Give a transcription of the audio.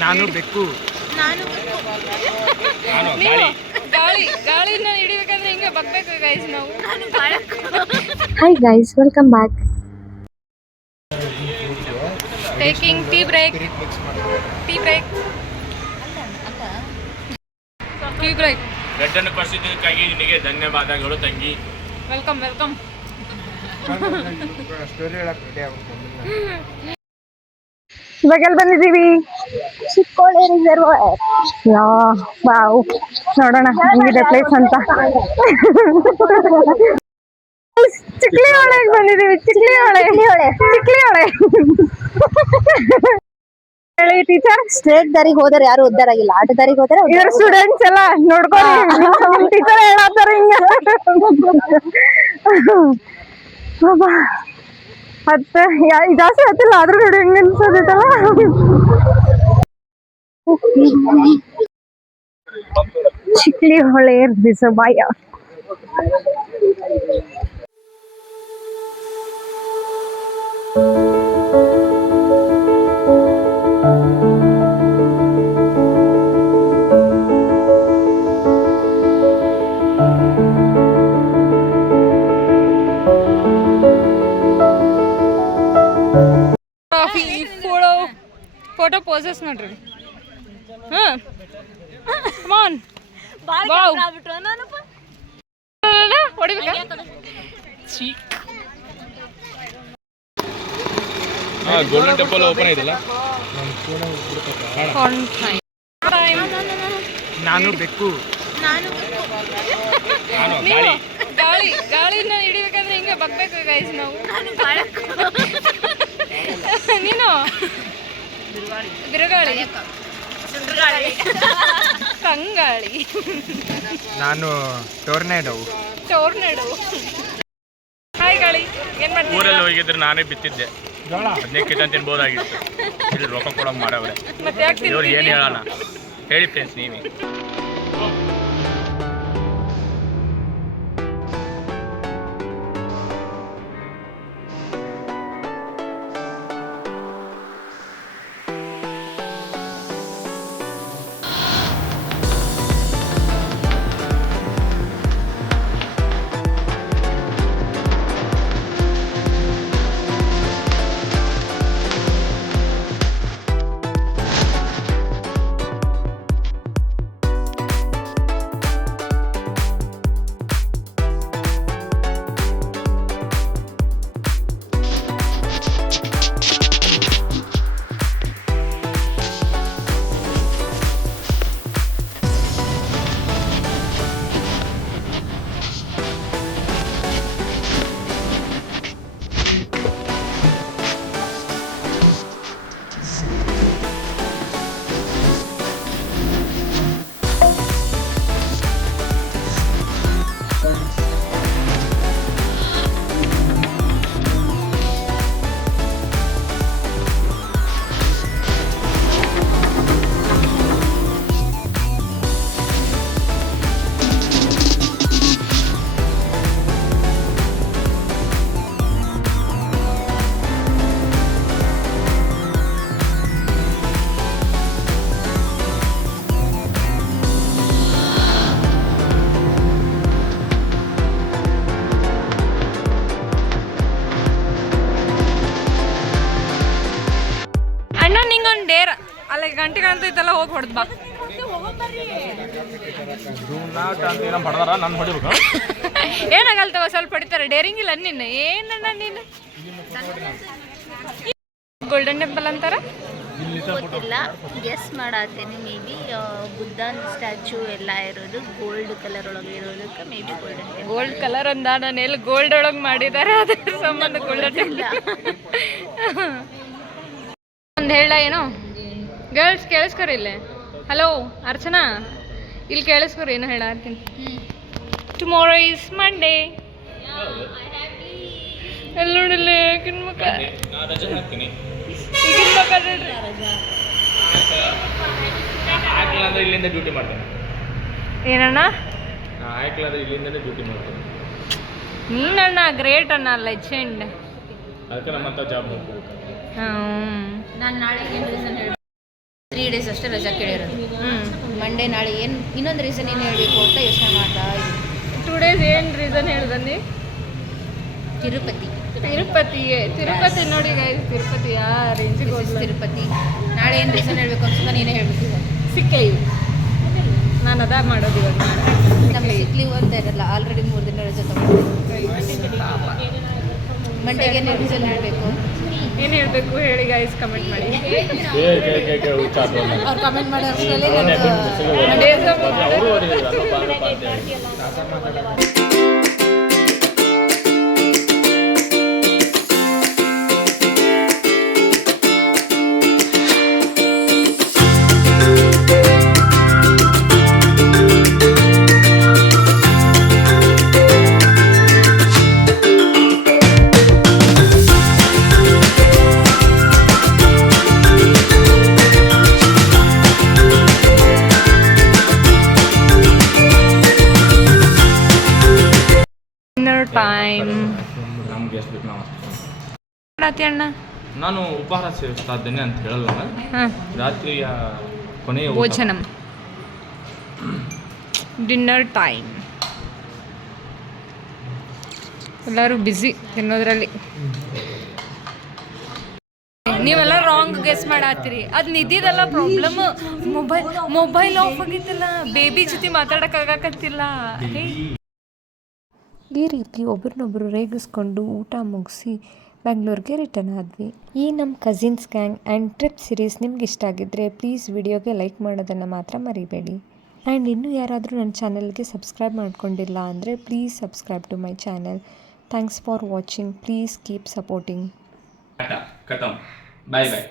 ನಾನು ಬೆಕ್ಕು. ಗಾಳಿನ ಹಿಡಿಬೇಕಂದ್ರೆ ಹಿಂಗೆ ಬಗ್ಬೇಕು ಗೈಸ್ ನಾವು. Hi guys, welcome back. Taking tea break. ಗಡ್ಡನ್ನು ಕೊಡಿಸಿದ್ದಕ್ಕಾಗಿ ನಿನಗೆ ಧನ್ಯವಾದಗಳು ತಂಗಿ. ವೆಲ್ಕಮ್. ಇವಾಗ ಬಂದಿದ್ದೀವಿ ಚಿಕ್ಕೋಳೆ ರಿಸರ್ವಾಯರ್. ವಾವ್, ನೋಡೋಣ ಹೆಂಗಿದೆ ಪ್ಲೇಸ್ ಅಂತ. ಚಿಕ್ಲಿ ಹೊಳೆಗೆ ಬಂದಿದ್ದೀವಿ. ಚಿಕ್ಲಿ ಹೊಳೆ ಹೇಳಿ ಟೀಚರ್. ಸ್ಟ್ರೇಟ್ ದಾರಿಗೆ ಹೋದರೆ ಯಾರು ಉದ್ದಾರ ಆಗಿಲ್ಲ, ಆಟ ದಾರಿಗೆ ಹೋದರೆ ಇವ್ರ ಸ್ಟೂಡೆಂಟ್ಸ್ ಎಲ್ಲ ನೋಡ್ಕೊಳ್ಳಿ. ಟೀಚರ್ ಹೇಳತ್ತಾರ ಹಿಂಗ. ಮತ್ತೆ ಜಾಸ್ತಿ ಹತ್ತಿಲ್ಲ ಆದ್ರೂ ನೋಡಿ ಹೆಂಗ ಅನ್ಸೋದಿತ್ತಲ್ಲ. Chikli Hole reservoir. Photo poses ನೋಡ್ರಿ. Come on. ವಾವ್, ಹೊಡಿಬೇಕಾ? ಗೋಲ್ಡನ್ ಟೆಂಪಲ್ ಓಪನ್ ಆಯ್ತಲ್ಲ. ನಾನು ಬೆಕ್ಕು. ಗಾಳಿನ ಹಿಡಿಬೇಕಂದ್ರೆ ಹಿಂಗೆ ಬಗ್ಬೇಕು ಗೈಸ್ ನಾವು. ನೀನು ಬಿರುಗಾಳಿ, ಕಂಗಾಳಿ. ನಾನು ಟೋರ್ನೇಡೋ. ಹಾಯ್ ಗಾಳಿ, ಏನ್ ಮಾಡ್ತೀವಿ? ಊರಲ್ಲಿ ಹೋಗಿದ್ರೆ ನಾನೇ ಬಿತ್ತಿದ್ದೆ. 15 ಕೆಜಿ ತಿನ್ಬೋದಾಗಿತ್ತು. ಇಲ್ಲಿ ರೊಕ್ಕ ಕೊಡೋಂಗೆ ಮಾಡವ್ರೆ. ಮತ್ತೆ ಯಾಕೆ ಇವ್ರು ಏನು ಹೇಳೋಣ ಹೇಳಿ ಫ್ರೆಂಡ್ಸ್ ನೀವೇ. ಅಲ್ಲ ಗಂಟೆಗಳಂತ ಇದ್ದಲ್ಲ, ಹೋಗಿ ಹೊಡೆದ್ ಬಾ. ಏನಾಗಲ್ತವ, ಸ್ವಲ್ಪ ಹೊಡಿತಾರೆ. ಡೇರಿಂಗ್ ಇಲ್ಲ ನಿನ್ನ. ಏನಣ್ಣ ನೀನು ಗೋಲ್ಡನ್ ಟೆಂಪಲ್ ಅಂತಾರ? ಗೊತ್ತಿಲ್ಲ, ಗೆಸ್ ಮಾಡತ್ತೇನೆ. ಮೇ ಬಿ ಬುದ್ಧನ್ ಸ್ಟ್ಯಾಚು ಎಲ್ಲ ಇರೋದು ಗೋಲ್ಡ್ ಕಲರ್ ಒಳಗೆ ಇರೋದಕ್ಕೆ may be golden temple. Gold colour ಅಂದ ನಾನು ಎಲ್ಲಿ ಗೋಲ್ಡ್ ಒಳಗೆ ಮಾಡಿದ್ದಾರೆ, ಅದ್ರ ಸಂಬಂಧ ಗೋಲ್ಡನ್ ಟೆಂಪಲ್. ಒಂದು ಹೇಳ ಏನೋ ಗರ್ಲ್ಸ್ ಕೇಳಿಸ್ಕೊರಿ ಇಲ್ಲಿ. ಹಲೋ ಅರ್ಚನಾ, ಇಲ್ಲಿ ಕೇಳಿಸ್ಕೊರಿ ಏನೋ ಹೇಳತ್ತೀನಿ. Tomorrow is Monday. ಎಲ್ಲ ನೋಡಿಲ್ಲ ಈಗಿನ ಮಕ್ಕ ಇಲ್ಲಿಂದ ಡ್ಯೂಟಿ ಮಾಡ್ತೇನೆ. ಏನಣ್ಣ? ಇಲ್ಲಿಂದನೇ ಡ್ಯೂಟಿ ಮಾಡ್ತೇನೆ. ನೀನಣ್ಣ ಗ್ರೇಟ್ ಅಣ್ಣ, ಲೆಜೆಂಡ್. ಅದಕ್ಕೆ ನಮ್ಮಂತ ಜಾಬ್ ಮಾಡ್ಕೋಬೇಕು. ನಾನು ನಾಳೆ ಏನು ರೀಸನ್ ಹೇಳಿ 3 days ಅಷ್ಟೇ ರಜಾ ಕೇಳಿರೋದು. ಹ್ಞೂ ಮಂಡೇ ನಾಳೆ ಏನು ಇನ್ನೊಂದು ರೀಸನ್ ಏನು ಹೇಳಬೇಕು ಅಂತ ಯೋಚನೆ ಮಾಡ್ತಾ ಇದ್ದೀನಿ. 2 days ಏನು ರೀಸನ್ ಹೇಳ್ದನ್ನಿ? ತಿರುಪತಿ ತಿರುಪತಿ ನೋಡಿ ಗೈಸ್, ತಿರುಪತಿ ಯಾ ರೇಂಜಿಗೆ ಹೋಗ್ಲ. ತಿರುಪತಿ ನಾಳೆ ಏನು ರೀಸನ್ ಹೇಳಬೇಕು ಅನ್ಸುತ್ತಾ ನೀನೇ ಹೇಳ್ಬೇಕು. ಸಿಕ್ ಲೀವ್, ನಾನು ಅದ ಮಾಡೋದು ಇವಾಗ. ನಮಗೆ ಸಿಕ್ ಲೀವ್ ಅಂತ ಇರಲ್ಲ, ಆಲ್ರೆಡಿ 3 ದಿನ ರಜೆ ತಗೊಂಡಿದ್ದೀನಿ. ಮಂಡೆಗೆ ಏನು ರೀಸನ್ ಹೇಳಬೇಕು? ಏನು ಹೇಳಬೇಕು ಹೇಳಿ ಗೈಸ್, ಕಮೆಂಟ್ ಮಾಡಿ. ಅವ್ರು ಕಮೆಂಟ್ ಮಾಡೋ ಅಷ್ಟರಲ್ಲಿ ಡಿನ್ನರ್ ಟೈಮ್. ನಮ್ಗೆ ಎಷ್ಟು ಬೇಕು ನಾವು ರಾತ್ರಿ ಅಣ್ಣ ನಾನು ಉಪಹಾರ ಸೇವಿಸ್ತಾ ಇದ್ದೇನೆ ಅಂತ ಹೇಳಲ್ಲ. ಹಾಂ, ರಾತ್ರಿಯ ಕೊನೆಯ ಊಟ. ಭೋಜನಂ, ಡಿನ್ನರ್ ಟೈಮ್. ಎಲ್ಲರೂ ಬ್ಯುಸಿ ತಿನ್ನೋದ್ರಲ್ಲಿ. ನೀವೆಲ್ಲ ರಾಂಗ್ ಗೆಸ್ ಮಾಡತ್ತೀರಿ. ಅದು ನಿಧಿದಲ್ಲ ಪ್ರಾಬ್ಲಮ್. ಮೊಬೈಲ್ ಆಫ್ ಆಗಿತ್ತಲ್ಲ, ಬೇಬಿ ಜೊತೆ ಮಾತಾಡೋಕ್ಕಾಗತ್ತಿಲ್ಲ. ಈ ರೀತಿ ಒಬ್ರನ್ನೊಬ್ಬರು ರೇಗಿಸ್ಕೊಂಡು ಊಟ ಮುಗಿಸಿ ಬೆಂಗಳೂರಿಗೆ ರಿಟರ್ನ್ ಆದ್ವಿ. ಈ ನಮ್ಮ cousins gang and trip series ನಿಮ್ಗೆ ಇಷ್ಟ ಆಗಿದ್ದರೆ ಪ್ಲೀಸ್ ವಿಡಿಯೋಗೆ ಲೈಕ್ ಮಾಡೋದನ್ನು ಮಾತ್ರ ಮರಿಬೇಡಿ. ಆ್ಯಂಡ್ ಇನ್ನೂ ಯಾರಾದರೂ ನನ್ನ ಚಾನಲ್ಗೆ ಸಬ್ಸ್ಕ್ರೈಬ್ ಮಾಡ್ಕೊಂಡಿಲ್ಲ ಅಂದರೆ please subscribe to my channel. Thanks for watching. Please keep supporting. ಖತಮ್. ಬಾಯ್ ಬಾಯ್.